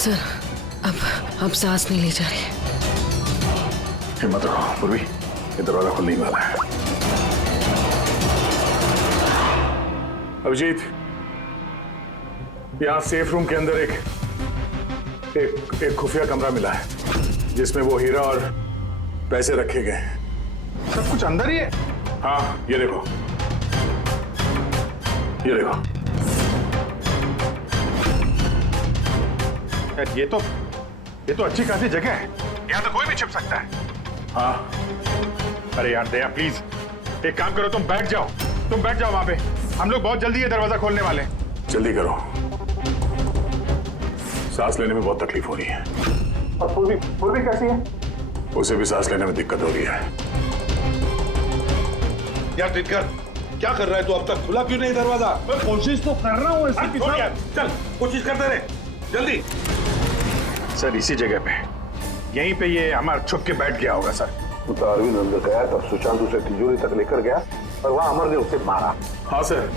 Sir, अब सांस नहीं ली जा रही। हिम्मत रखो पूर्वी, ये दरवाजा खुलने ही वाला है। अभिजीत, यहाँ सेफ रूम के अंदर एक खुफिया कमरा मिला है जिसमें वो हीरा और पैसे रखे गए हैं। सब कुछ अंदर ही है? हाँ, ये देखो, ये देखो। ये तो अच्छी खासी जगह है, यहाँ तो कोई भी छिप सकता है। हाँ, अरे यार दया प्लीज, एक काम करो, तुम बैठ जाओ वहां पे। हम लोग बहुत जल्दी ये दरवाजा खोलने वाले हैं। जल्दी करो, सांस लेने में बहुत तकलीफ हो रही है। और पूर्वी कैसी है? उसे भी सांस लेने में दिक्कत हो रही है। यार टिटकर, क्या कर रहा है तू? अब तक खुला क्यों नहीं दरवाजा? मैं कोशिश तो कर रहा हूँ। चल कोशिश करते रहे, जल्दी। सर इसी जगह पे, यहीं पे ये अमर छुप के बैठ गया होगा सर। वो तो अरविंद अंदर गया तब सुशांत उसे तिजोरी तक लेकर गया और वहां अमर ने उसे मारा। हाँ सर,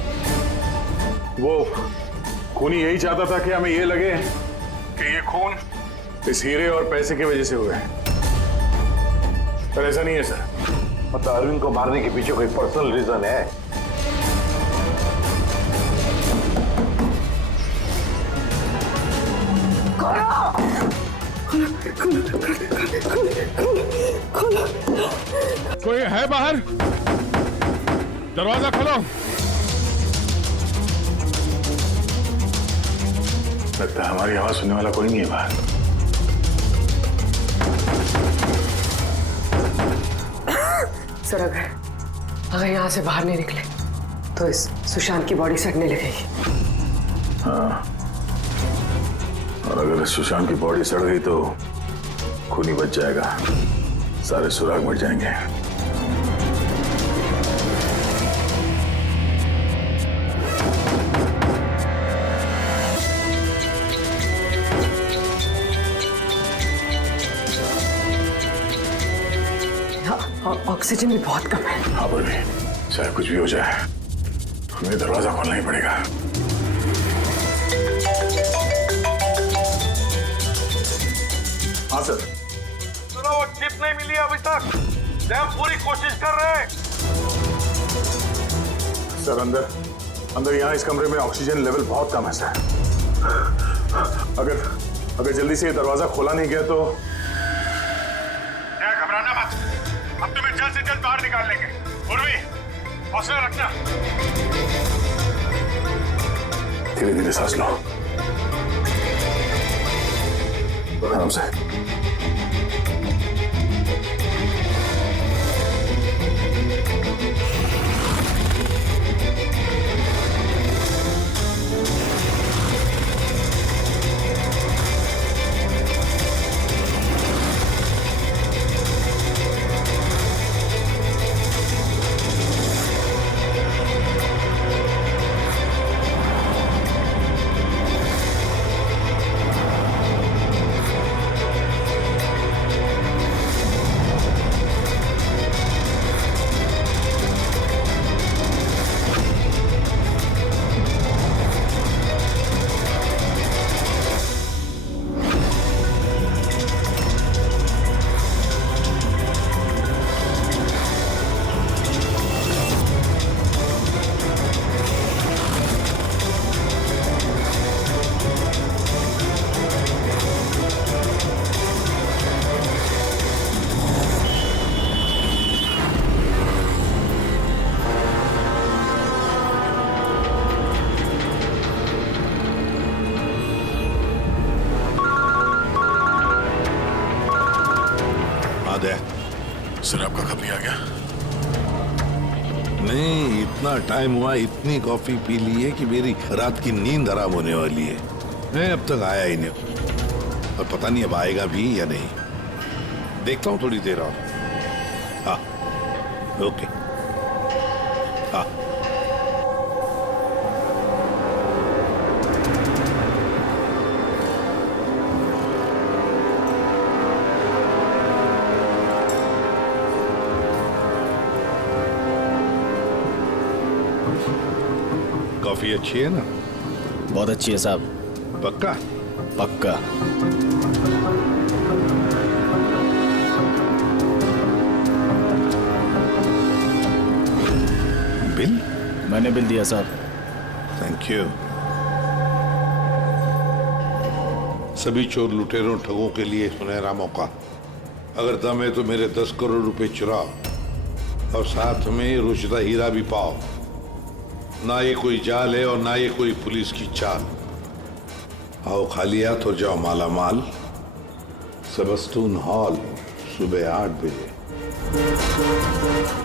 वो खूनी यही चाहता था कि हमें ये लगे कि ये खून इस हीरे और पैसे की वजह से हुए हैं, पर ऐसा नहीं है सर। मतलब अरविंद को मारने के पीछे कोई पर्सनल रीजन है? कोई है बाहर? दरवाजा खोलो। लगता है हमारी आवाज सुनने वाला कोई नहीं है बाहर। सर, अगर यहाँ से बाहर नहीं निकले तो इस सुशांत की बॉडी सड़ने लगेगी। हाँ, और अगर इस सुशांत की बॉडी सड़ गई तो खूनी बच जाएगा, सारे सुराग मिट जाएंगे। ऑक्सीजन भी बहुत कम है। हाँ पर भी चाहे कुछ भी हो जाए, हमें दरवाजा खोलना ही पड़ेगा। हाँ सर। सुनो, वो चिप नहीं मिली अभी तक। हम पूरी कोशिश कर रहे हैं। सर अंदर यहाँ इस कमरे में ऑक्सीजन लेवल बहुत कम है सर। अगर जल्दी से ये दरवाजा खोला नहीं गया तो। घबराना मत, हम तुम्हें जल्द से जल्द बाहर निकाल लेंगे। पूर्वी, हौसला रखना। धीरे धीरे सांस लो, आराम से। सर आपका कब आ गया? नहीं, इतना टाइम हुआ, इतनी कॉफी पी ली है कि मेरी रात की नींद हराम होने वाली है। मैं अब तक आया ही नहीं, और पता नहीं अब आएगा भी या नहीं। देखता हूँ थोड़ी देर और। हाँ, ओके। हाँ, कॉफी अच्छी है ना? बहुत अच्छी है साहब। पक्का? पक्का। बिल? मैंने बिल दिया साहब। Thank you. सभी चोर लुटेरों ठगों के लिए सुनहरा मौका। अगर दम है तो मेरे 10 करोड़ रुपए चुराओ और साथ में रुशदा हीरा भी पाओ। ना ये कोई जाल है और ना ये कोई पुलिस की चाल। आओ खाली हाथ और जाओ माला माल। सेबस्टून हॉल सुबह 8 बजे।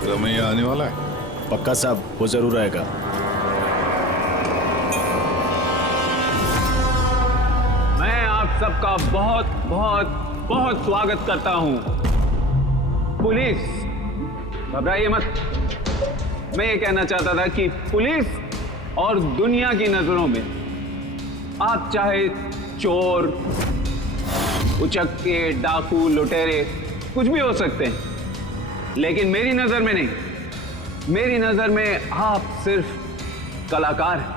रमैया आने वाला है? पक्का साहब, वो जरूर आएगा। मैं आप सबका बहुत बहुत बहुत स्वागत करता हूं। पुलिस, घबराइए मत। मैं ये कहना चाहता था कि पुलिस और दुनिया की नजरों में आप चाहे चोर, उचक्के, डाकू, लुटेरे कुछ भी हो सकते हैं, लेकिन मेरी नजर में नहीं। मेरी नजर में आप सिर्फ कलाकार हैं।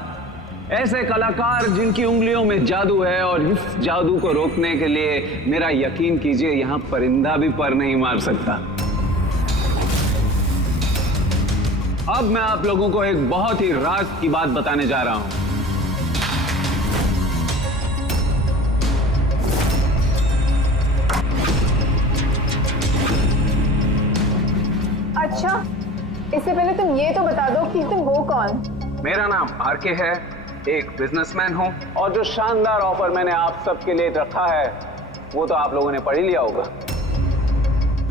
ऐसे कलाकार जिनकी उंगलियों में जादू है, और इस जादू को रोकने के लिए मेरा यकीन कीजिए यहां परिंदा भी पर नहीं मार सकता। अब मैं आप लोगों को एक बहुत ही राज की बात बताने जा रहा हूं। अच्छा, इससे पहले तुम ये तो बता दो कि तुम हो कौन? मेरा नाम आरके है, एक बिजनेसमैन हूं, और जो शानदार ऑफर मैंने आप सबके लिए रखा है वो तो आप लोगों ने पढ़ ही लिया होगा।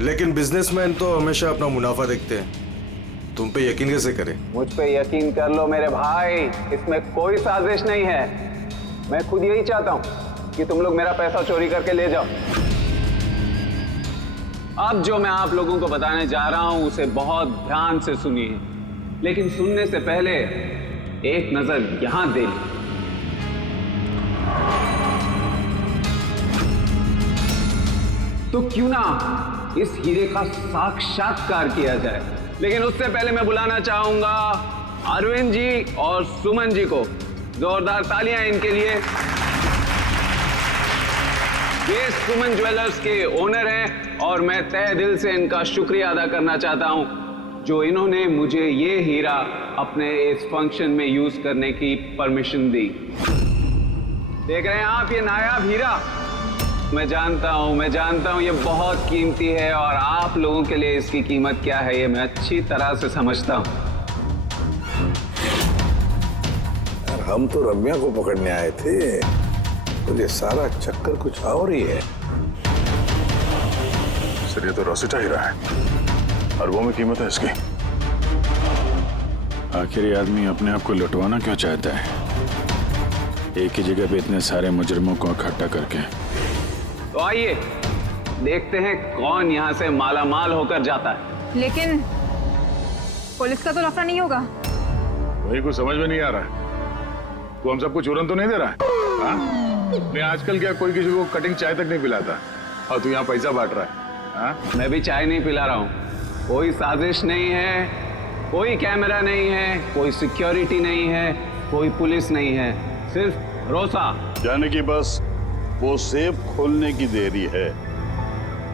लेकिन बिजनेसमैन तो हमेशा अपना मुनाफा देखते हैं, तुम पे यकीन कैसे करें? मुझ पे यकीन कर लो मेरे भाई, इसमें कोई साजिश नहीं है। मैं खुद यही चाहता हूं कि तुम लोग मेरा पैसा चोरी करके ले जाओ। अब जो मैं आप लोगों को बताने जा रहा हूं उसे बहुत ध्यान से सुनिए, लेकिन सुनने से पहले एक नजर यहां दे ली। तो क्यों ना इस हीरे का साक्षात्कार किया जाए। लेकिन उससे पहले मैं बुलाना चाहूंगा अरविंद जी और सुमन जी को। जोरदार तालियां इनके लिए। ये सुमन ज्वेलर्स के ओनर हैं और मैं तहे दिल से इनका शुक्रिया अदा करना चाहता हूं जो इन्होंने मुझे ये हीरा अपने इस फंक्शन में यूज करने की परमिशन दी। देख रहे हैं आप ये नायाब हीरा? मैं जानता हूं ये बहुत कीमती है और आप लोगों के लिए इसकी कीमत क्या है ये मैं अच्छी तरह से समझता हूं। हम तो रम्या को पकड़ने आए थे, तो ये सारा चक्कर कुछ और ही है। सर ये तो रोसिटा हीरा है, अरबों में कीमत है इसकी। आखिर ये आदमी अपने आप को लुटवाना क्यों चाहता है, एक ही जगह पे इतने सारे मुजरिमों को इकट्ठा करके? तो आइए देखते हैं कौन यहां से माला माल होकर जाता है। लेकिन पुलिस का तो लफड़ा नहीं होगा? वही कुछ समझ में नहीं आ रहा है। तू हम सबको चूरन तो नहीं दे रहा है? हाँ? मैं आजकल क्या कोई किसी को कटिंग चाय तक नहीं पिलाता और तू यहाँ पैसा बांट रहा है? हाँ? मैं भी चाय नहीं पिला रहा हूं। कोई साजिश नहीं है, कोई कैमरा नहीं है, कोई सिक्योरिटी नहीं है, कोई पुलिस नहीं है, सिर्फ रोसा। जाने की बस वो सेफ खोलने की देरी है,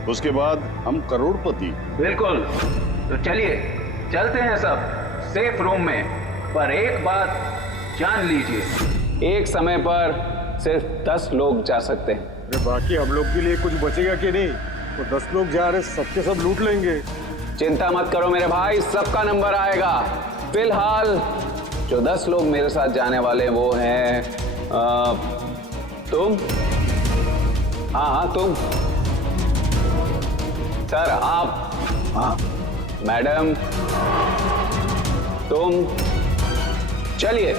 उसके बाद हम करोड़पति। बिल्कुल, तो चलिए चलते हैं सब सेफ रूम में। पर एक बात जान लीजिए, एक समय पर सिर्फ 10 लोग जा सकते हैं। अरे बाकी हम लोग के लिए कुछ बचेगा कि नहीं? तो 10 लोग जा रहे, सबके सब लूट लेंगे। चिंता मत करो मेरे भाई, सबका नंबर आएगा। फिलहाल जो 10 लोग मेरे साथ जाने वाले वो हैं तुम। हाँ तुम सर, आप, हाँ मैडम, तुम। चलिए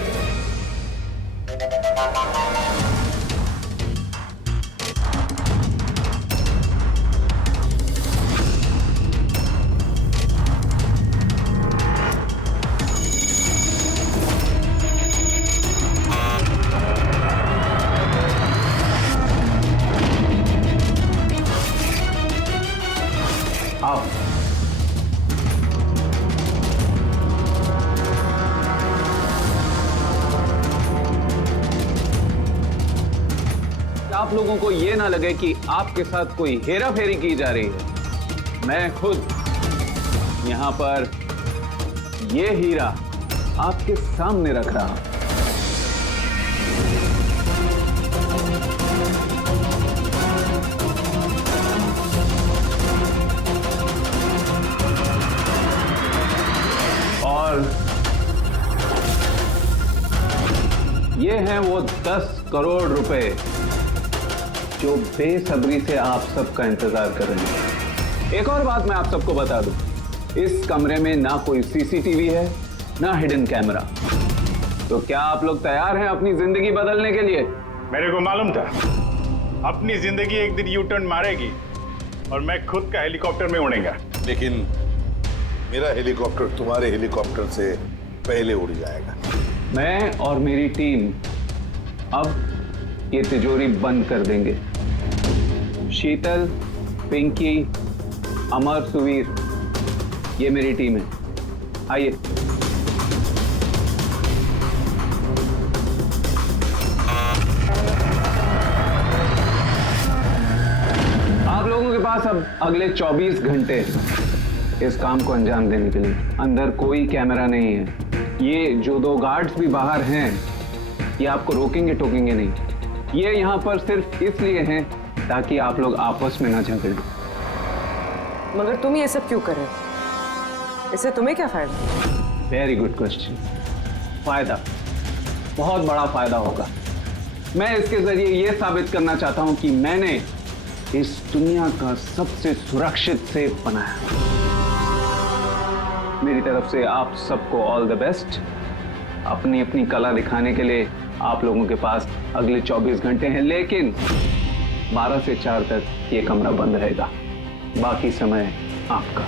आओ। आप लोगों को ये ना लगे कि आपके साथ कोई हेरा फेरी की जा रही है, मैं खुद यहां पर ये हीरा आपके सामने रख रहा हूं। और ये हैं वो 10 करोड़ रुपए जो बेसब्री से आप सबका इंतजार कर रहे हैं। एक और बात मैं आप सबको बता दूं, इस कमरे में ना कोई सीसीटीवी है ना हिडन कैमरा। तो क्या आप लोग तैयार हैं अपनी जिंदगी बदलने के लिए? मेरे को मालूम था अपनी जिंदगी एक दिन यू टर्न मारेगी और मैं खुद का हेलीकॉप्टर में उड़ेगा। लेकिन मेरा हेलीकॉप्टर तुम्हारे हेलीकॉप्टर से पहले उड़ जाएगा। मैं और मेरी टीम अब ये तिजोरी बंद कर देंगे। शीतल, पिंकी, अमर, सुवीर, ये मेरी टीम है। आइए। आप लोगों के पास अब अगले 24 घंटे इस काम को अंजाम देने के लिए। अंदर कोई कैमरा नहीं है। ये जो 2 गार्ड्स भी बाहर हैं, ये आपको रोकेंगे टोकेंगे नहीं। ये यहाँ पर सिर्फ इसलिए हैं ताकि आप लोग आपस में ना झगड़ें। मगर तुम ये सब क्यों कर रहे हो? इससे तुम्हें क्या फायदा? Very good question. फायदा, बहुत बड़ा फायदा होगा। मैं इसके जरिए ये साबित करना चाहता हूं कि मैंने इस दुनिया का सबसे सुरक्षित सेफ बनाया। मेरी तरफ से आप सबको ऑल द बेस्ट। अपनी अपनी कला दिखाने के लिए आप लोगों के पास अगले 24 घंटे हैं, लेकिन 12 से 4 तक ये कमरा बंद रहेगा। बाकी समय आपका।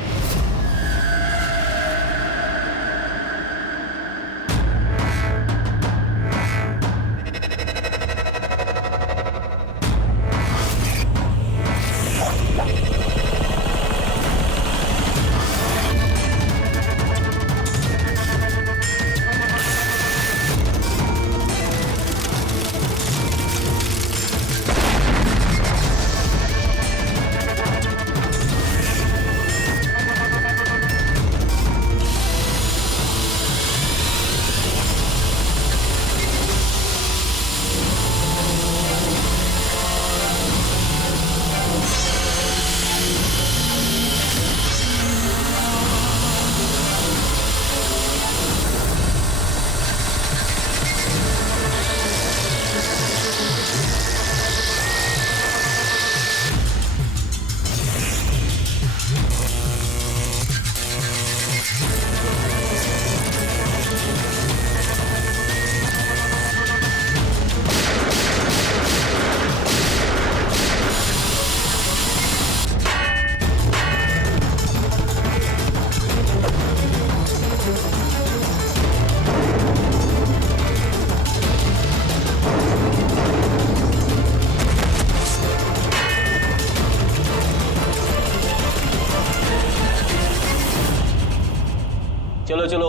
चलो चलो,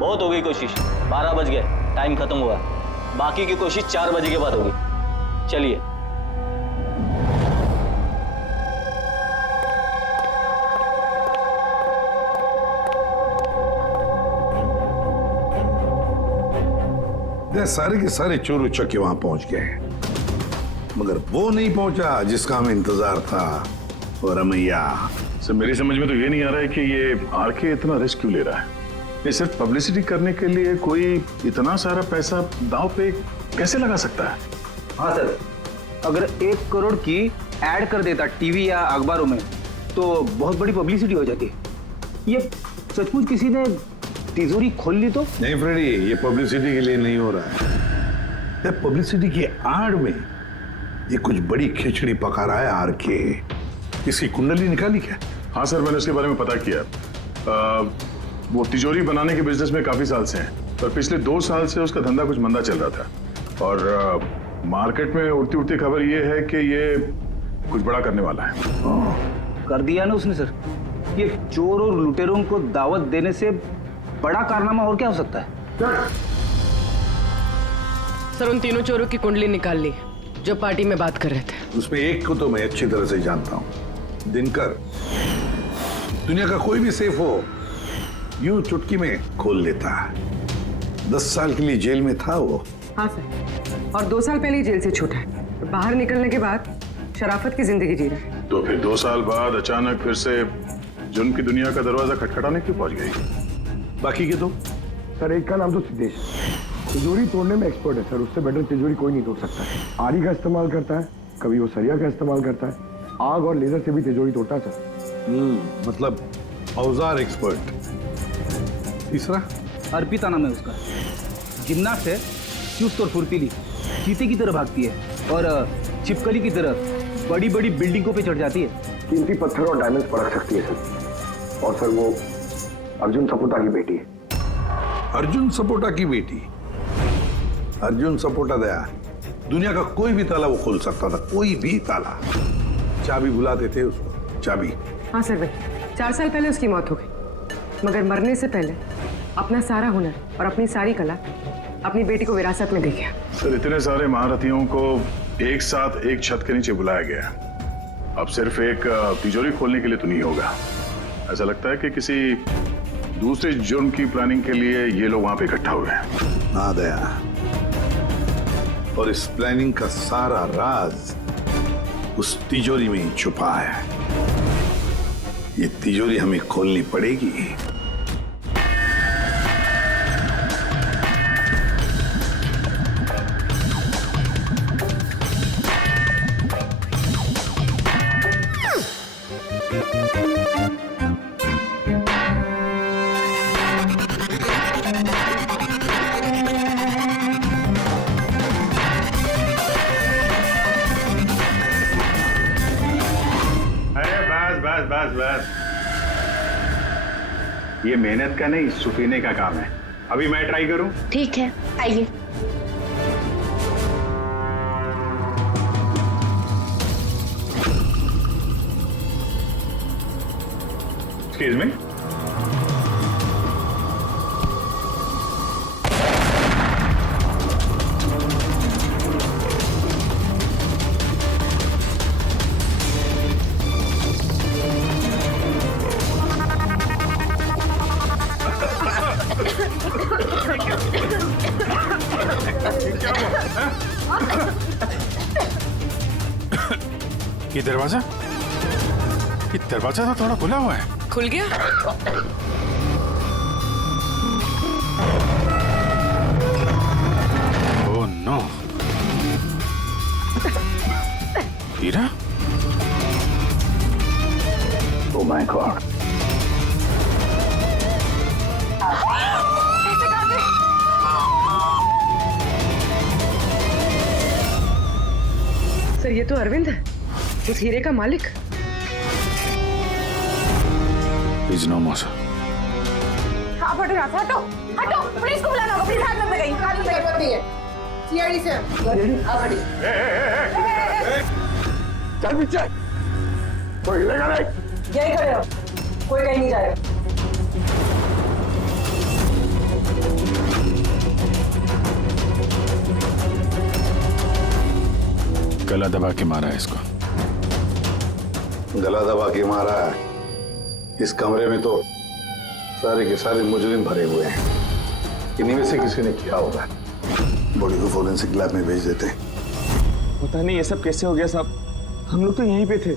बहुत हो गई कोशिश। 12 बज गए, टाइम खत्म हुआ। बाकी की कोशिश 4 बजे के बाद होगी। चलिए। सारे के सारे चोर उचक्के वहां पहुंच गए, मगर वो नहीं पहुंचा जिसका हमें इंतजार था। और रमैया, सर मेरी समझ में तो ये नहीं आ रहा है कि ये आरके इतना रिस्क क्यों ले रहा है। ये सिर्फ पब्लिसिटी करने के लिए कोई इतना सारा पैसा दांव पे कैसे लगा सकता है? हाँ सर, अगर 1 करोड़ की ऐड कर देता टीवी या अखबारों में तो बहुत बड़ी पब्लिसिटी हो जाती। ये सचमुच किसी ने तिजोरी खोल ली तो? नहीं फ्रेडी, ये पब्लिसिटी के लिए नहीं हो रहा है। पब्लिसिटी की आड़ में ये कुछ बड़ी खिचड़ी पका रहा है आरके। इसकी कुंडली निकाली क्या? हाँ सर, मैंने उसके बारे में पता किया। वो तिजोरी बनाने के बिजनेस में काफी साल से हैं, पर पिछले 2 साल से उसका धंधा कुछ मंदा चल रहा था। और मार्केट में उड़ती उड़ती खबर ये है कि ये कुछ बड़ा करने वाला है। कर दिया ना उसने सर। ये चोर और लुटेरों को दावत देने से बड़ा कारनामा और क्या हो सकता है? सर उन तीनों चोरों की कुंडली निकाल ली। जो पार्टी में बात कर रहे थे। उसमें एक को तो मैं अच्छी तरह से जानता हूं, दिनकर। दुनिया का कोई भी सेफ हो यूं चुटकी में खोल लेता है। 10 साल के लिए जेल में था वो। हाँ सर, और 2 साल पहले ही जेल से छूटा है। बाहर निकलने के बाद शराफत की जिंदगी जी रहा है। तो फिर 2 साल बाद अचानक फिर से जुर्म की दुनिया का दरवाजा खटखटाने क्यों पहुंच गई? बाकी के दो? सर एक का नाम तो सिद्धेश, तिजोरी तोड़ने में एक्सपर्ट है सर। उससे बेटर तिजोरी कोई नहीं तोड़ सकता है। आरी का इस्तेमाल करता है, कभी वो सरिया का इस्तेमाल करता है, आग और लेजर से भी तिजोरी तोड़ता है सर। मतलब औजार एक्सपर्ट। तीसरा? अर्पिता नाम है उसका, जिम्नास्ट है, चुस्त और फुर्तीली, चीते की तरह भागती है और छिपकली की तरह बड़ी बड़ी बिल्डिंगों पे चढ़ जाती है। कीमती पत्थर और डायमंड्स परख सकती है सर। और सर वो अर्जुन सपोटा की बेटी है। अर्जुन सपोटा की बेटी? अर्जुन सपोटा दया दुनिया का कोई भी ताला वो खोल सकता था, कोई भी ताला। चाबी बुलाते थे उसको, चाबी। हाँ सर भाई, 4 साल पहले उसकी मौत हो गई, मगर मरने से पहले अपना सारा हुनर और अपनी सारी कला अपनी बेटी को विरासत में दे गया। सर इतने सारे महारथियों को एक साथ एक छत के नीचे बुलाया गया, अब सिर्फ एक तिजोरी खोलने के लिए तो नहीं होगा। ऐसा लगता है कि किसी दूसरे जुर्म की प्लानिंग के लिए ये लोग वहां पे इकट्ठा हुए हैं। हाँ दया, और इस प्लानिंग का सारा राज उस तिजोरी में ही छुपा है। ये तिजोरी हमें खोलनी पड़ेगी। बस ये मेहनत का नहीं, सुफीने का काम है। अभी मैं ट्राई करूं? ठीक है, आइए। Excuse me. ये दरवाजा तो थोड़ा खुला हुआ है। खुल गया? ओह नो, हीरा? Oh my God. सर ये तो अरविंद है, उस हीरे का मालिक। Please no more. हाँ हटो, हटो हटो, पुलिस को बुलाना होगा। प्लीज हाथ मत लगाइए, हाथ मत लगाइए। सीआईडी से आप हटिए। चल पीछे, कोई हिलेगा नहीं। यही खड़े हो, कोई कहीं नहीं जाएगा। गला दबा के मारा है इसको। गला दबा के मारा है? इस कमरे में तो सारे के सारे मुजरिम भरे हुए हैं। इन्हीं में से किसी ने किया होगा। बॉडी को फोरेंसिक लैब में भेज देते। पता नहीं ये सब कैसे हो गया साहब, हम लोग तो यहीं पे थे।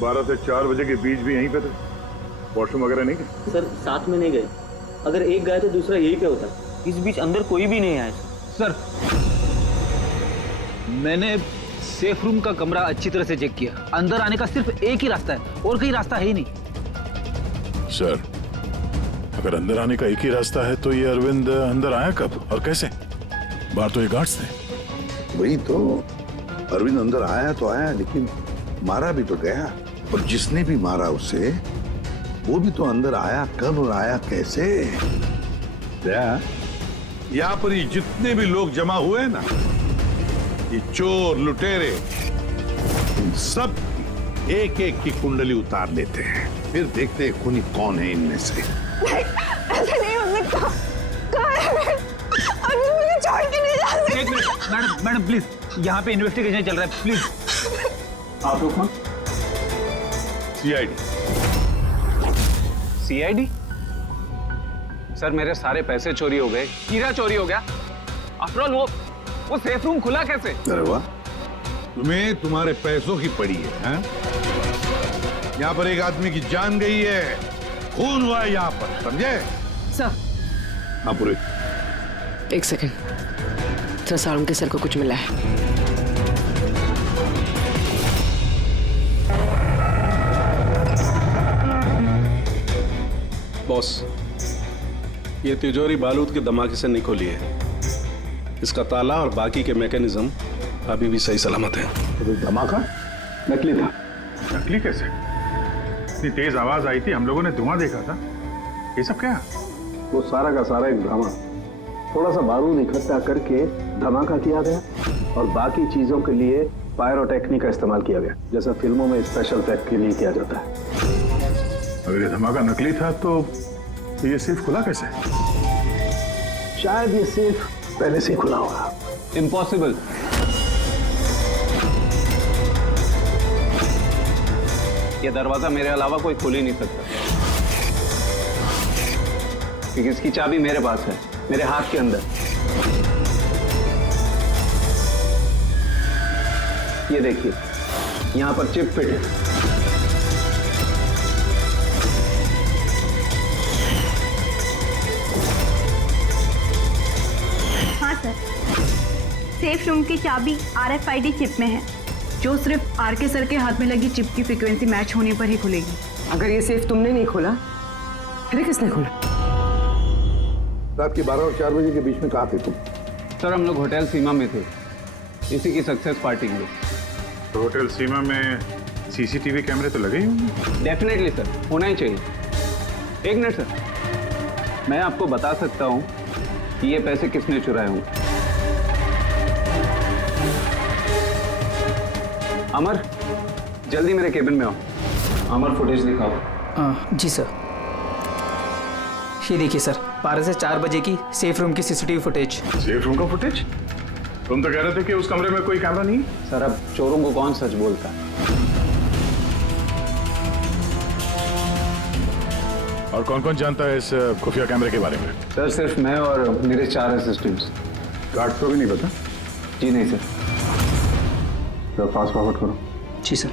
12 से 4 बजे के बीच भी यहीं पे थे। वॉशरूम वगैरह नहीं गए? सर साथ में नहीं गए, अगर एक गया तो दूसरा यहीं पे होता। इस बीच अंदर कोई भी नहीं आया सर। मैंने सेफ रूम का कमरा अच्छी तरह से चेक किया, अंदर आने का सिर्फ एक ही रास्ता है और कोई रास्ता है ही नहीं। सर अगर अंदर आने का एक ही रास्ता है तो ये अरविंद अंदर आया कब और कैसे? बाहर तो ये गार्ड्स थे। वही तो, अरविंद अंदर आया तो आया, लेकिन मारा भी तो गया। और जिसने भी मारा उसे, वो भी तो अंदर आया कब और आया कैसे? यहाँ पर ये जितने भी लोग जमा हुए हैं ना, ये चोर लुटेरे, इन सब एक एक की कुंडली उतार लेते हैं, फिर देखते हैं खूनी कौन है इनमें से। ऐसे नहीं हो सकता। कहाँ है? अभी मुझे छोड़ के नहीं जा सकते। एक मिनट मैडम, मैडम प्लीज, यहाँ पे इन्वेस्टिगेशन चल रहा है, प्लीज। आप लोग कौन? सीआईडी। सीआईडी? सर मेरे सारे पैसे चोरी हो गए, हीरा चोरी हो गया। आफ्टर ऑल वो सेफ रूम खुला कैसे? अरे वाह, तुम्हें तुम्हारे पैसों की पड़ी है, हैं? यहाँ पर एक आदमी की जान गई है, खून हुआ है यहाँ पर, समझे? सर। हाँ पूरे। एक सेकंड सर, सारुण के सर को कुछ मिला है। बॉस, ये तिजोरी बारूद के धमाके से नहीं खुली है। इसका ताला और बाकी के मैकेनिज्म अभी भी सही सलामत है। तो धमाका नकली था। नकली कैसे? इतनी तेज आवाज आई थी, हम लोगों ने धुआं देखा था। ये सब क्या? वो सारा का सारा एक ड्रामा, थोड़ा सा बारूद इकट्ठा करके धमाका किया गया और बाकी चीजों के लिए पायरोटेक्निक का इस्तेमाल किया गया, जैसा फिल्मों में स्पेशल इफेक्ट के लिए किया जाता है। अगर ये धमाका नकली था तो ये सेफ खुला कैसे? शायद ये सेफ पहले से ही खुला होगा। इम्पॉसिबल। ये दरवाजा मेरे अलावा कोई खोल ही नहीं सकता, क्योंकि इसकी चाबी मेरे पास है, मेरे हाथ के अंदर। ये देखिए, यहां पर चिप फिट है। हाँ सर, सेफ रूम की चाबी RFID चिप में है, जो सिर्फ आरके सर के हाथ में लगी चिप की फ्रीक्वेंसी मैच होने पर ही खुलेगी। अगर ये सेफ तुमने नहीं खोला, फिर किसने खोला? रात के 12 और 4 बजे के बीच में कहाँ थे तुम? सर हम लोग होटल सीमा में थे, इसी की सक्सेस पार्टी के लिए। तो होटल सीमा में CCTV कैमरे तो लगे ही होंगे। डेफिनेटली सर, होना ही चाहिए। एक मिनट सर, मैं आपको बता सकता हूँ कि ये पैसे किसने चुराए होंगे। अमर, जल्दी मेरे केबिन में आओ। अमर, फुटेज दिखाओ। जी सर। ये देखिए सर, 12 से 4 बजे की सेफ रूम की CCTV फुटेज। सेफ रूम का फुटेज? तुम तो कह रहे थे कि उस कमरे में कोई कैमरा नहीं। सर अब चोरों को कौन सच बोलता है? और कौन कौन जानता है इस खुफिया कैमरे के बारे में? सर सिर्फ मैं और मेरे 4 असिस्टेंट्स। गार्ड को भी नहीं पता? जी नहीं सर। तो फास्ट फॉरवर्ड करो। जी सर।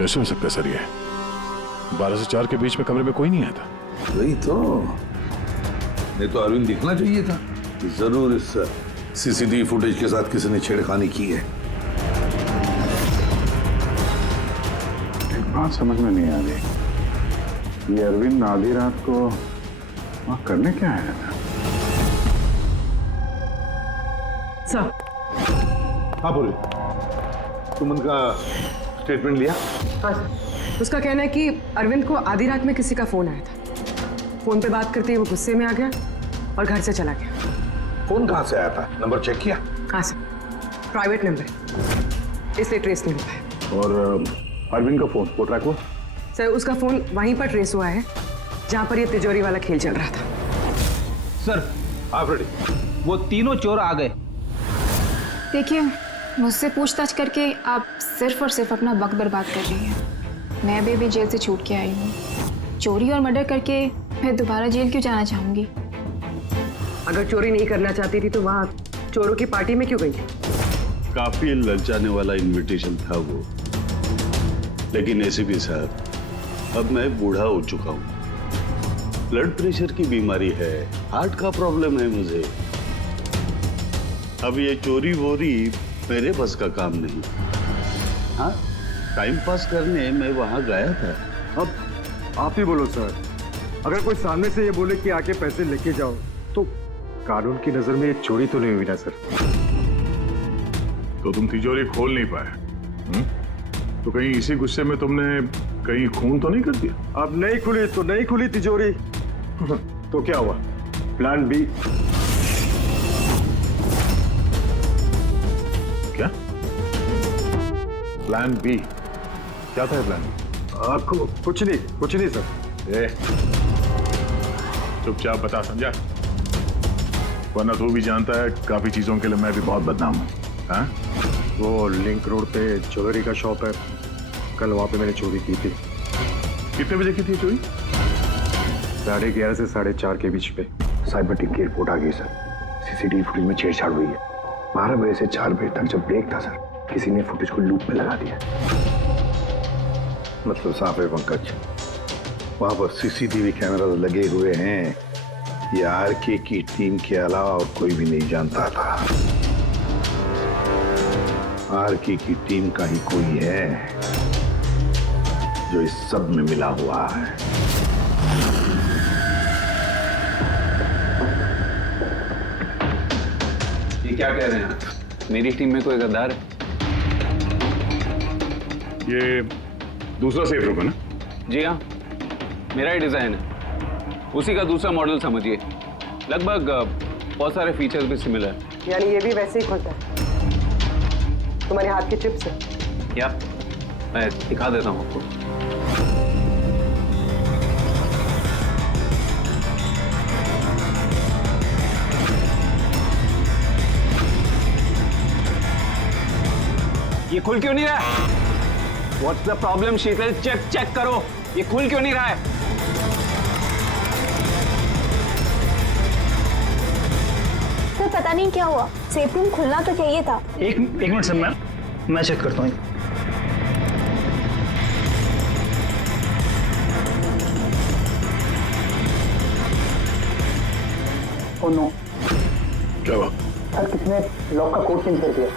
कैसे हो सकता है सर? ये 12 से 4 के बीच में कमरे में कोई नहीं आया था। वही तो, नहीं तो अरविंद दिखना चाहिए था। जरूर इस CCTV फुटेज के साथ किसी ने छेड़खानी की है। एक बात समझ में नहीं आ रही, ये अरविंद आधी रात को वहां करने क्या आया था? सर। हाँ बोले, तुम उनका स्टेटमेंट लिया? हाँ सर। उसका कहना है कि अरविंद को आधी रात में किसी का फोन आया था। फोन पे बात करते ही वो गुस्से में आ गया और घर से चला गया। फोन कहाँ से आया था? नंबर चेक किया? हाँ सर, प्राइवेट नंबर है, इसलिए ट्रेस नहीं हो पाया। और अरविंद का फोन वो ट्रैक हुआ? सर उसका फोन वहीं पर ट्रेस हुआ है जहां पर ये तिजोरी वाला खेल चल रहा था। सर आप रेडी? वो तीनों चोर आ गए। देखिए, मुझसे पूछताछ करके आप सिर्फ और सिर्फ अपना वक्त बर्बाद कर रही हैं। मैं अभी जेल से छूट के आई हूँ। चोरी और मर्डर करके मैं दोबारा जेल क्यों जाना चाहूँगी? अगर चोरी नहीं करना चाहती थी तो वहाँ चोरों की पार्टी में क्यों गई? काफी ललचाने वाला इनविटेशन था वो, लेकिन ACP साहब, अब मैं बूढ़ा हो चुका हूँ। ब्लड प्रेशर की बीमारी है, हार्ट का प्रॉब्लम है मुझे। अब ये चोरी वोरी मेरे बस का काम नहीं। हाँ, टाइम पास करने मैं वहां गया था। अब आप ही बोलो सर, अगर कोई सामने से ये बोले कि आके पैसे लेके जाओ, तो कानून की नजर में ये चोरी तो नहीं हुई ना सर? तो तुम तिजोरी खोल नहीं पाए? तो कहीं इसी गुस्से में तुमने कहीं खून तो नहीं कर दिया? अब नहीं खुली तो नहीं खुली तिजोरी। तो क्या हुआ? Plan B? Plan B? क्या था प्लान बी? आपको कुछ नहीं सर। ए, चुपचाप बता, समझा? वरना तू भी जानता है काफी चीजों के लिए मैं भी बहुत बदनाम हूँ। हाँ? वो लिंक रोड पे ज्वेलरी का शॉप है, कल वहां पे मैंने चोरी की थी। कितने बजे की थी चोरी? 11:30 से 4:30 के बीच पे। साइबर टीम की रिपोर्ट आ गई सर। सीसीटीवी फुटेज में छेड़छाड़ हुई है। 12 बजे से 4 बजे तक जब ब्रेक था सर, किसी ने फुटेज को लूप में लगा दिया। मतलब साफ है पंकज, वहां पर सीसीटीवी कैमरा लगे हुए हैं। ये आरके की टीम के अलावा और कोई भी नहीं जानता था। आरके की टीम का ही कोई है जो इस सब में मिला हुआ है। ये क्या कह रहे हैं आप? मेरी टीम में कोई गद्दार है? ये दूसरा सेफ रूम है ना? जी हाँ, मेरा ही डिजाइन है, उसी का दूसरा मॉडल समझिए। लगभग बहुत सारे फीचर्स भी सिमिलर। यानी ये भी वैसे ही खुलता है तुम्हारे हाथ के चिप से? क्या? मैं दिखा देता हूँ आपको। ये खुल क्यों नहीं रहा है? What's the problem, Sheetal? Check करो, ये खुल क्यों नहीं रहा है? सर पता नहीं क्या हुआ, सेफ रूम खुलना तो चाहिए था। एक मिनट सर, मैं चेक करता हूँ। Oh no. क्या हुआ? सर किसने लॉक का कोड चेंज कर दिया।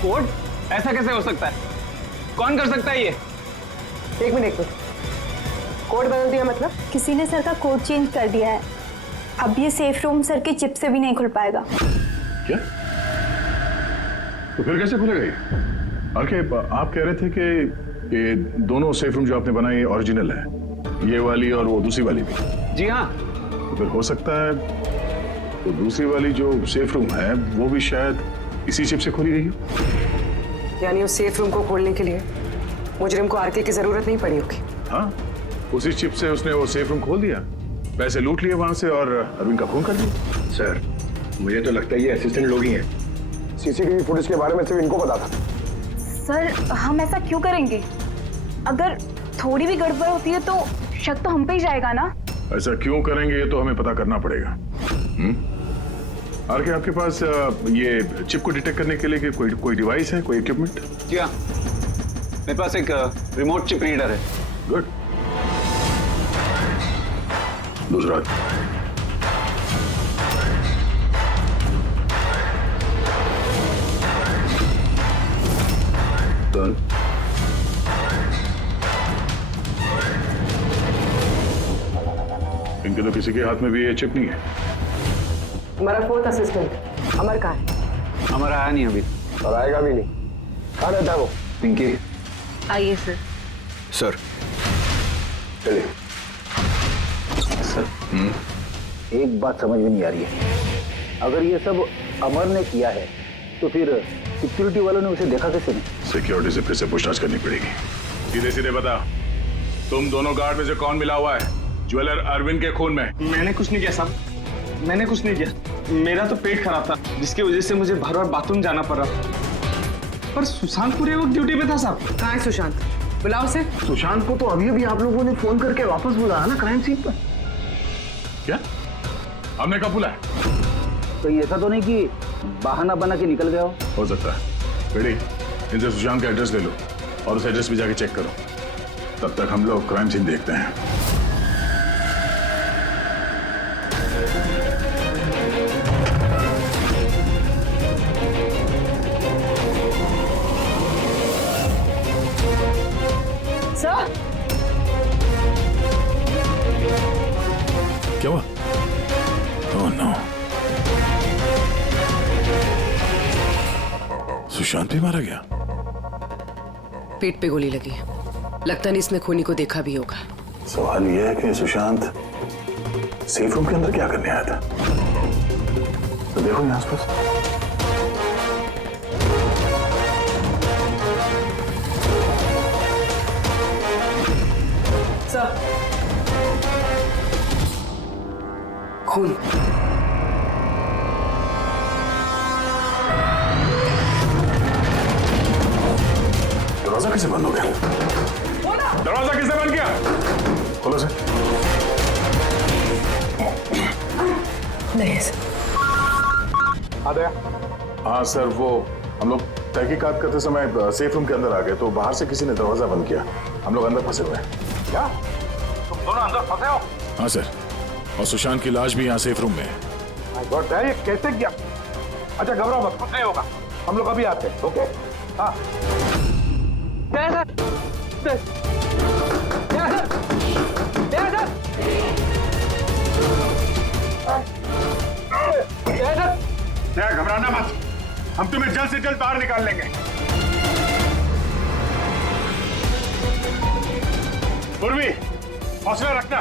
कोड? ऐसा कैसे हो सकता है? कौन कर सकता है ये? एक मिनट कोड बदल दिया मतलब? किसी ने सर का कोड चेंज कर दिया है। अब ये सेफ रूम सर के चिप से भी नहीं खुल पाएगा। क्या? तो फिर कैसे खुलेगा ये? आरके, आप कह रहे थे कि ये दोनों सेफ रूम जो आपने बनाए ओरिजिनल है, ये वाली और वो दूसरी वाली भी? जी हाँ। तो फिर हो सकता है तो दूसरी वाली जो सेफ रूम है वो भी शायद इसी चिप से खोली गई हो। यानी उस सेफ रूम को खोलने के लिए मुजरिम को आरके की जरूरत नहीं पड़ी होगी। हाँ, उसी चिप से उसने वो सेफ रूम खोल दिया, पैसे लूट लिए वहां से और अरविंद का खून कर दिया। सर मुझे तो लगता है ये असिस्टेंट लोग ही हैं। सीसीटीवी फुटेज के बारे में सिर्फ इनको पता था। सर हम ऐसा क्यों करेंगे? अगर थोड़ी भी गड़बड़ होती है तो शक तो हम पे ही जाएगा ना। ऐसा क्यों करेंगे ये तो हमें पता करना पड़ेगा। आरके, आपके पास ये चिप को डिटेक्ट करने के लिए कोई डिवाइस है, कोई इक्विपमेंट? जी हाँ, मेरे पास एक रिमोट चिप रीडर है। गुड। दूसरा? इनके तो किसी के हाथ में भी ये चिप नहीं है। हमारा फोर्थ असिस्टेंट अमर कहाँ है? हमारा आया नहीं अभी। और आएगा भी नहीं। कहाँ रहता है वो? पिंकी। आइए सर। सर चलिए। सर एक बात समझ में नहीं आ रही है, अगर ये सब अमर ने किया है तो फिर सिक्योरिटी वालों ने उसे देखा कैसे नहीं? सिक्योरिटी से फिर से पूछताछ करनी पड़ेगी। सीधे सीधे बता, तुम दोनों गार्ड में से कौन मिला हुआ है ज्वेलर अरविंद के खून में? मैंने कुछ नहीं किया साहब, मैंने कुछ नहीं किया। मेरा तो पेट खराब था जिसकी वजह से मुझे बार बार बाथरूम जाना पड़ रहा। पर सुशांत पूरे वक्त ड्यूटी पे था साहब। कहाँ है सुशांत? बुलाओ से। सुशांत को तो अभी अभी आप लोगों ने फोन करके वापस बुलाया ना क्राइम सीन पर। क्या? हमने कब बुलाया? कहीं ऐसा तो नहीं कि बहाना बना के निकल गया हो सकता है। बेटी, इनसे सुशांत का एड्रेस ले लो और उस एड्रेस पे जाके चेक करो। तब तक हम लोग क्राइम सीन देखते हैं। सर क्या हुआ? ओह नो, सुशांत भी मारा गया। पेट पे गोली लगी है, लगता नहीं इसने खूनी को देखा भी होगा। सवाल यह है कि सुशांत सेफ रूम के अंदर क्या करने आया था? तो देखो यहाँ आसपास। खून। दरवाजा कैसे बंद हो गया? दरवाजा किसने बंद किया? खोलो सर। नहीं सर। आ गया। हाँ सर, वो हम लोग तहकीकात करते समय सेफ रूम के अंदर आ गए तो बाहर से किसी ने दरवाजा बंद किया। हम लोग अंदर फंसे हुए हैं। क्या तुम दोनों अंदर फंसे हो? हाँ सर, और सुशांत की लाश भी यहाँ सेफ रूम में है। माय गॉड, ये कैसे किया? अच्छा घबराओ मत, कुछ नहीं होगा, हम लोग अभी आते हैं। ओके हाँ घबराना मत, हम तुम्हें जल्द से जल्द बाहर निकाल लेंगे। पूर्वी, हौसला रखना।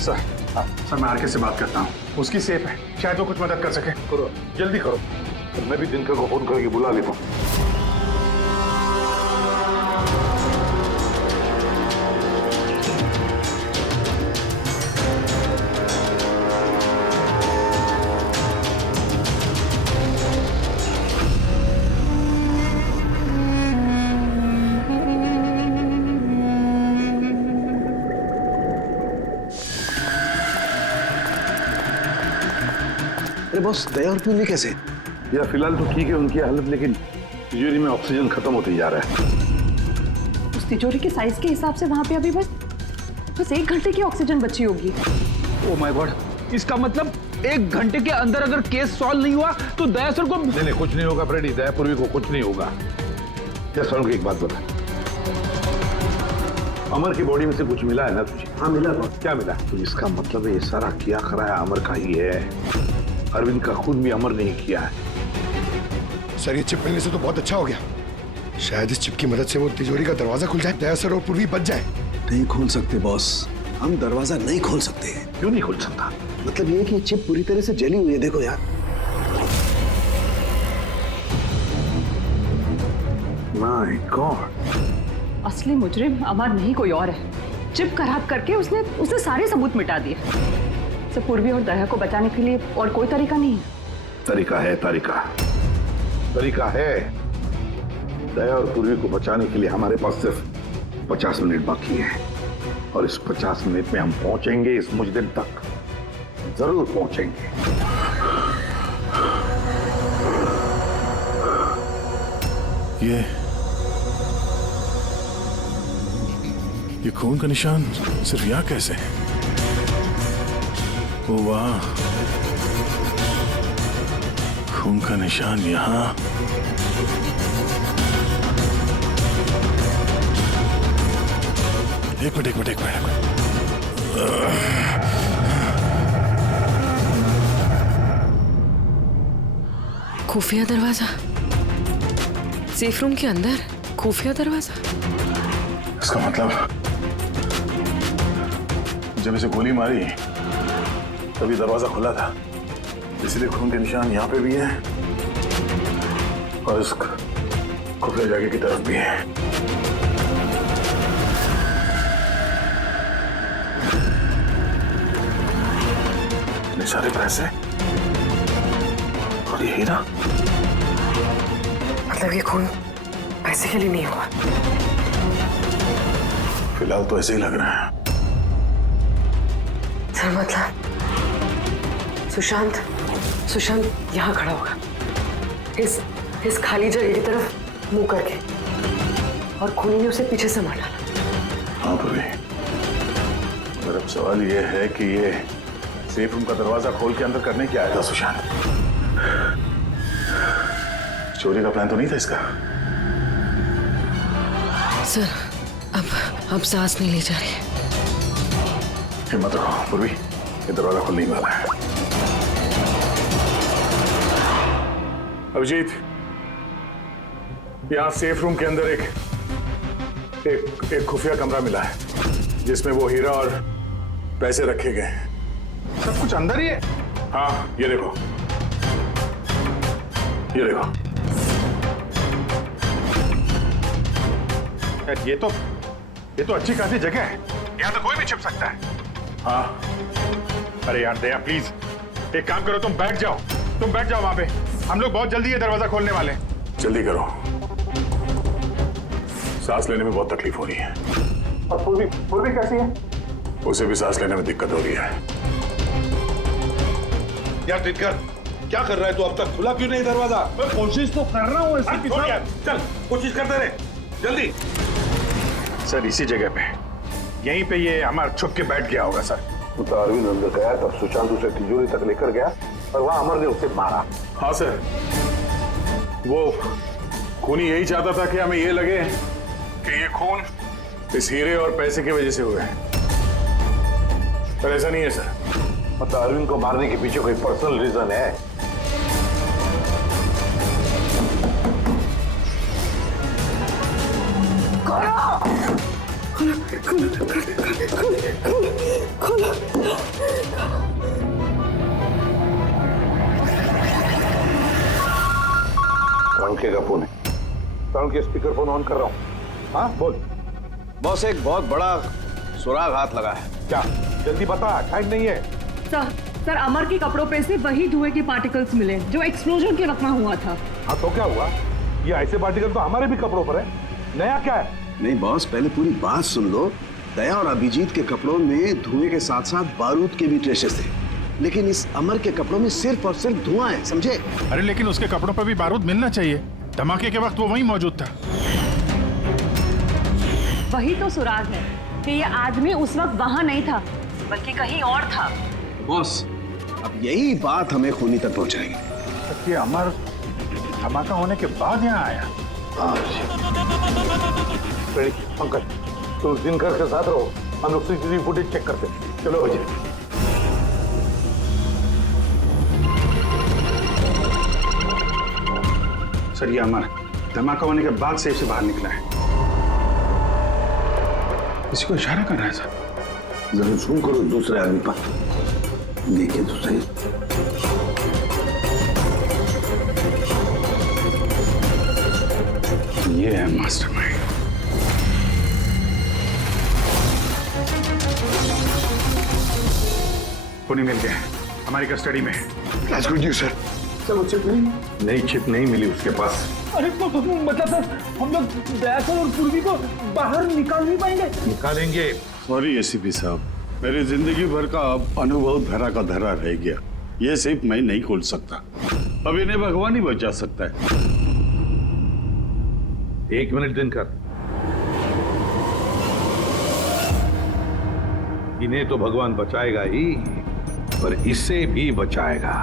सर मैं आरके से बात करता हूँ, उसकी सेफ है, शायद वो कुछ मदद कर सके। करो, जल्दी करो। मैं भी दिनकर को फोन करके बुला लेता हूँ। अरे बॉस, दया और पूर्वी कैसे? यार फिलहाल तो ठीक है उनकी हालत, लेकिन तिजोरी में ऑक्सीजन खत्म होते जा रहा है। उस तिजोरी के साइज के हिसाब से वहां पे अभी बस 1 घंटे की ऑक्सीजन बची होगी। ओ माय गॉड, इसका मतलब 1 घंटे के अंदर अगर केस सॉल्व नहीं हुआ तो दया सर को नहीं कुछ नहीं होगा फ्रेडी, दया पूर्वी को कुछ नहीं होगा। क्या सर को एक बात बता, अमर की बॉडी में से कुछ मिला है ना तुझे? हाँ मिला बॉस। क्या मिला? तो इसका मतलब ये सारा किया कराया अमर का ही है। अरविंद का खून भी अमर नहीं किया है। सर ये चिप मिलने से तो बहुत अच्छा हो गया। शायद इस चिप की मदद से वो तिजोरी का दरवाजा खुल जाए, दया सर और पूर्वी बच जाए। नहीं खोल सकते बॉस, हम दरवाजा नहीं खोल सकते। क्यों नहीं खोल सकता? मतलब ये कि ये चिप पूरी तरह से जली हुई है, देखो यार। माय गॉड, असली मुजरिम अमर नहीं कोई और है। चिप खराब करके उसने सारे सबूत मिटा दिए। से पूर्वी और दया को बचाने के लिए और कोई तरीका नहीं है। तरीका है, तरीका है। दया और पूर्वी को बचाने के लिए हमारे पास सिर्फ 50 मिनट बाकी है, और इस 50 मिनट में हम पहुंचेंगे इस मुजरिम तक, जरूर पहुंचेंगे। ये खून का निशान सिर्फ यहाँ कैसे? ओ वाह, खून का निशान यहाँ। एक मिनट। खुफिया दरवाजा, सेफ रूम के अंदर खुफिया दरवाजा। इसका मतलब जब इसे गोली मारी तभी दरवाजा खुला था, इसलिए खून के निशान यहाँ पे भी है और इस खुफिया जगह की तरफ भी है। इतने सारे पैसे और ये हीरा, मतलब ये खून पैसे के लिए नहीं हुआ। फिलहाल तो ऐसे ही लग रहा है। सर मतलब सुशांत यहाँ खड़ा होगा, इस खाली जगह की तरफ मुंह करके, और खूनी ने उसे पीछे से मार डाला। हाँ भाभी, मगर अब सवाल ये है कि ये सेफ रूम का दरवाजा खोल के अंदर करने क्या आया था सुशांत? चोरी का प्लान तो नहीं था इसका? सर अब सांस नहीं ली जा रही। हिम्मत रखो पूर्वी, ये दरवाजा खुलने ही वाला है। अभिजीत, यहाँ सेफ रूम के अंदर एक खुफिया कमरा मिला है जिसमें वो हीरा और पैसे रखे गए हैं। सब कुछ अंदर ही है? हाँ, ये देखो। यार ये तो अच्छी खासी जगह है, यहाँ तो कोई भी छिप सकता है। हाँ अरे यार दया प्लीज एक काम करो, तुम बैठ जाओ वहां पे, हम लोग बहुत जल्दी ये दरवाजा खोलने वाले हैं। जल्दी करो, सांस लेने में बहुत तकलीफ हो रही है। और पूर्वी कैसी है? उसे भी सांस लेने में दिक्कत हो रही है। यार दिनकर क्या कर रहा है तू? अब तक खुला क्यों नहीं दरवाजा? मैं कोशिश तो कर रहा हूँ एसपी साहब। चल कोशिश करते रहे, जल्दी। सर इसी जगह पे, यहीं पे ये अमर छुप के बैठ गया होगा सर। वो तो अरविंद अंदर गया तब सुशांत उसे तिजोरी तक लेकर गया और वहां अमर ने उसे मारा। हाँ सर, वो खूनी यही चाहता था कि हमें ये लगे कि ये खून इस हीरे और पैसे की वजह से हुए हैं, पर ऐसा नहीं है सर। मतलब अरविंद को मारने के पीछे कोई पर्सनल रीजन है? तड़के का फोन है, तड़के स्पीकर फोन ऑन कर रहा हूँ। हाँ बोल। बॉस एक बहुत बड़ा सुराग हाथ लगा है। क्या? जल्दी बता, टाइम नहीं है। सर अमर के कपड़ों पे से वही धुएं के पार्टिकल्स मिले जो एक्सप्लोजन के वक्त में हुआ था। हाँ तो क्या हुआ? ये ऐसे पार्टिकल तो हमारे भी कपड़ों पर है, नया क्या है? नहीं बॉस, पहले पूरी बात सुन लो। दया और अभिजीत के कपड़ों में धुएं के साथ साथ बारूद के भी ट्रेसेस थे, लेकिन इस अमर के कपड़ों में सिर्फ और सिर्फ धुआं है, समझे? अरे लेकिन उसके कपड़ों पर भी बारूद मिलना चाहिए, धमाके के वक्त वो वहीं मौजूद था। वही तो सुराग है कि ये आदमी उस वक्त वहां नहीं था बल्कि कहीं और था। बॉस अब यही बात हमें खूनी तक पहुंचाएगी। ये अमर धमाका होने के बाद यहाँ आया। पंकज तो उस दिनकर के साथ रहो, हम लोग सीसीटीवी फुटेज चेक करते हैं। चलो अजय। सर ये अमर धमाका होने के बाद सेफ से बाहर निकला है। किसी को इशारा कर रहा है सर। जरा जूम करो दूसरे आदमी पर, देखिए तो सही। ये है मास्टरमाइंड। खूनी मिल गया, हमारी कस्टडी में है। That's good news, sir. सब चिप नहीं चिप नहीं मिली उसके पास। अरे तो मतलब सर हम लोग दयाकर और पूर्वी को बाहर निकाल नहीं पाएंगे? निकालेंगे। सॉरी एसीपी साहब, मेरी जिंदगी भर का अब अनुभव धरा का धरा रह गया। ये सिर्फ मैं नहीं खोल सकता, अब इन्हें भगवान ही बचा सकता है। 1 मिनट दिनकर, इन्हें तो भगवान बचाएगा ही, पर इसे भी बचाएगा।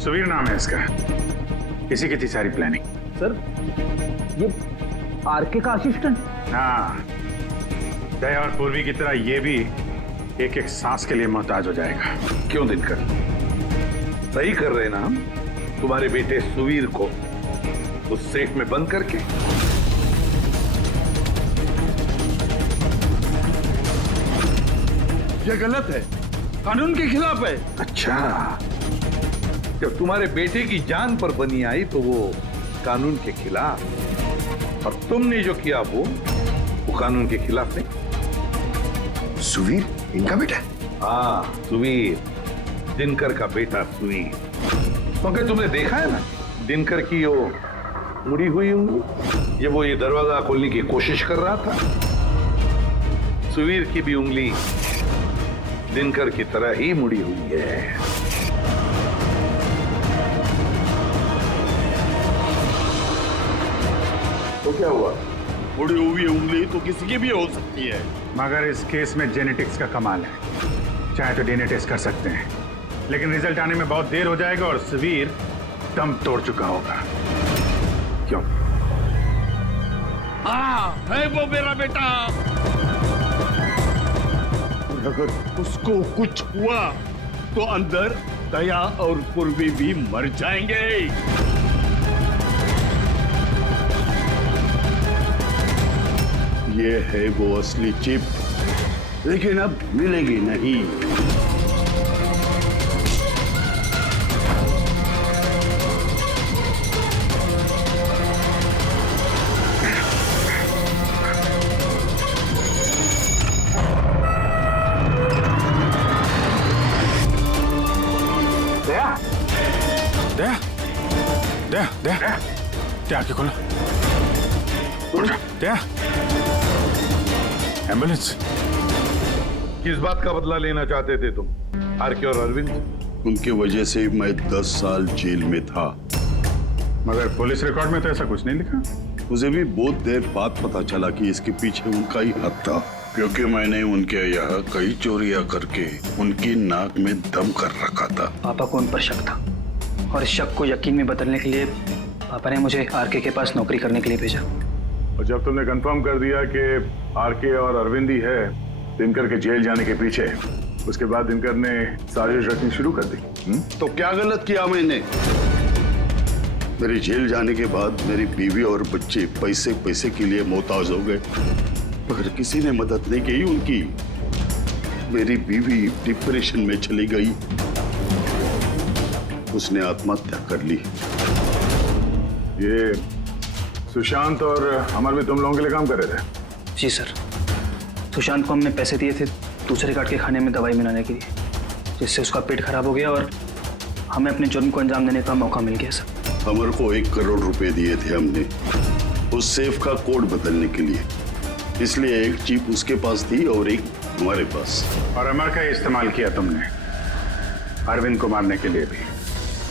सुवीर नाम है इसका, इसी की थी सारी प्लानिंग। सर ये आरके का असिस्टेंट? हाँ, दया और पूर्वी की तरह ये भी एक एक सांस के लिए मोहताज हो जाएगा। क्यों दिनकर? सही कर रहे ना हम? तुम्हारे बेटे सुवीर को उस सेफ में बंद करके। ये गलत है, कानून के खिलाफ है। अच्छा, जब तुम्हारे बेटे की जान पर बनी आई तो वो कानून के खिलाफ, और तुमने जो किया वो कानून के खिलाफ नहीं। सुवीर इनका बेटा? हाँ सुवीर, दिनकर का बेटा सुवीर। क्योंकि तुमने देखा है ना दिनकर की वो मुड़ी हुई उंगली, जब वो ये दरवाजा खोलने की कोशिश कर रहा था। सुवीर की भी उंगली दिनकर की तरह ही मुड़ी हुई है। तो क्या हुआ? मुड़ी हुई उंगली तो किसी की भी हो सकती है, मगर इस केस में जेनेटिक्स का कमाल है। चाहे तो डीएनए टेस्ट कर सकते हैं, लेकिन रिजल्ट आने में बहुत देर हो जाएगा और सुवीर दम तोड़ चुका होगा। क्यों? हाँ है वो मेरा बेटा। अगर उसको कुछ हुआ तो अंदर दया और पूर्वी भी मर जाएंगे। ये है वो असली चिप, लेकिन अब मिलेगी नहीं। दया आके खोलो। उठ जा, दया। एम्बुलेंस। किस बात का बदला लेना चाहते थे तुम, आरके और अरविंद? उनकी वजह से मैं 10 साल जेल में था। मगर पुलिस रिकॉर्ड में तो ऐसा कुछ नहीं लिखा। मुझे भी बहुत देर बाद पता चला कि इसके पीछे उनका ही हाथ था, क्योंकि मैंने उनके यहाँ कई चोरियां करके उनकी नाक में दम कर रखा था। पापा को उन पर शक था और इस शक को यकीन में बदलने के लिए पापा ने मुझे आरके के पास नौकरी करने के लिए भेजा। और जब तुमने कंफर्म कर दिया कि आरके और अरविंद ही है दिनकर के जेल जाने के पीछे, उसके बाद दिनकर ने साजिश रचनी शुरू कर दी। तो क्या गलत किया मैंने? मेरी जेल जाने के बाद मेरी बीवी और बच्चे पैसे पैसे के लिए मोहताज हो गए, मगर किसी ने मदद नहीं की उनकी। मेरी बीवी डिप्रेशन में चली गई, उसने आत्महत्या कर ली। ये सुशांत और अमर भी तुम लोगों के लिए काम कर रहे थे? जी सर, सुशांत को हमने पैसे दिए थे दूसरे गार्ड के खाने में दवाई मिलाने के लिए, जिससे उसका पेट खराब हो गया और हमें अपने जुर्म को अंजाम देने का मौका मिल गया सर। अमर को 1 करोड़ रुपए दिए थे हमने उस सेफ का कोड बदलने के लिए, इसलिए एक चिप उसके पास थी और एक हमारे पास। और अमर का इस्तेमाल किया तुमने अरविंद को मारने के लिए भी?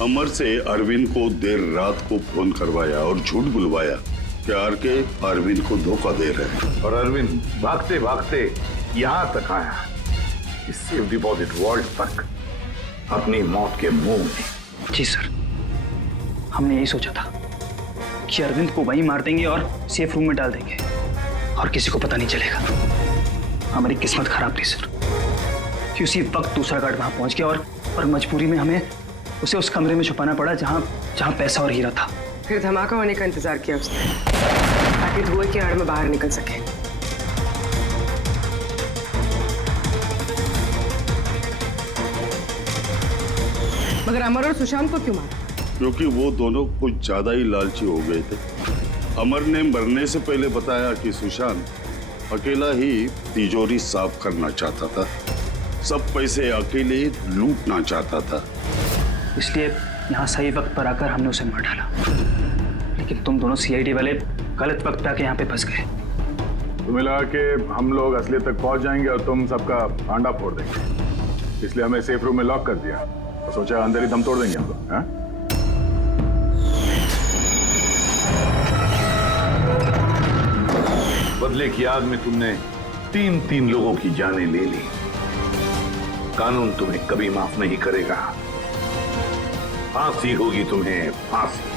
अमर से अरविंद को देर रात को फोन करवाया और झूठ बुलवाया कि आरके अरविंद को धोखा दे रहे हैं। और अरविंद भागते भागते यहां तक आया, इस सेफ डिपॉजिट वॉल्ट तक, अपनी मौत के मुंह में। जी सर, हमने यही सोचा था कि अरविंद को वहीं मार देंगे और सेफ रूम में डाल देंगे और किसी को पता नहीं चलेगा। हमारी किस्मत खराब थी सर कि उसी वक्त दूसरा गार्ड वहां पहुंच गया और मजबूरी में हमें उसे उस कमरे में छुपाना पड़ा जहां पैसा और हीरा था। फिर धमाका होने का इंतजार किया उसने ताकि धुएं की आड़ में बाहर निकल सके। मगर अमर और सुशांत को क्यों मारा? क्योंकि वो दोनों कुछ ज्यादा ही लालची हो गए थे। अमर ने मरने से पहले बताया कि सुशांत अकेला ही तिजोरी साफ करना चाहता था, सब पैसे अकेले लूटना चाहता था, इसलिए यहाँ सही वक्त पर आकर हमने उसे मार डाला। लेकिन तुम दोनों सीआईडी वाले गलत वक्त पे आके यहाँ पे फंस गए। तुम्हें लगा कि हम लोग असलियत तक पहुंच जाएंगे और तुम सबका आंडा फोड़ देंगे, इसलिए हमें सेफ रूम में लॉक कर दिया और सोचा अंदर ही दम तोड़ देंगे हम लोग। बदले की आग में तुमने 3 लोगों की जानें ले ली। कानून तुम्हें कभी माफ नहीं करेगा, फांसी होगी तुम्हें, फांसी।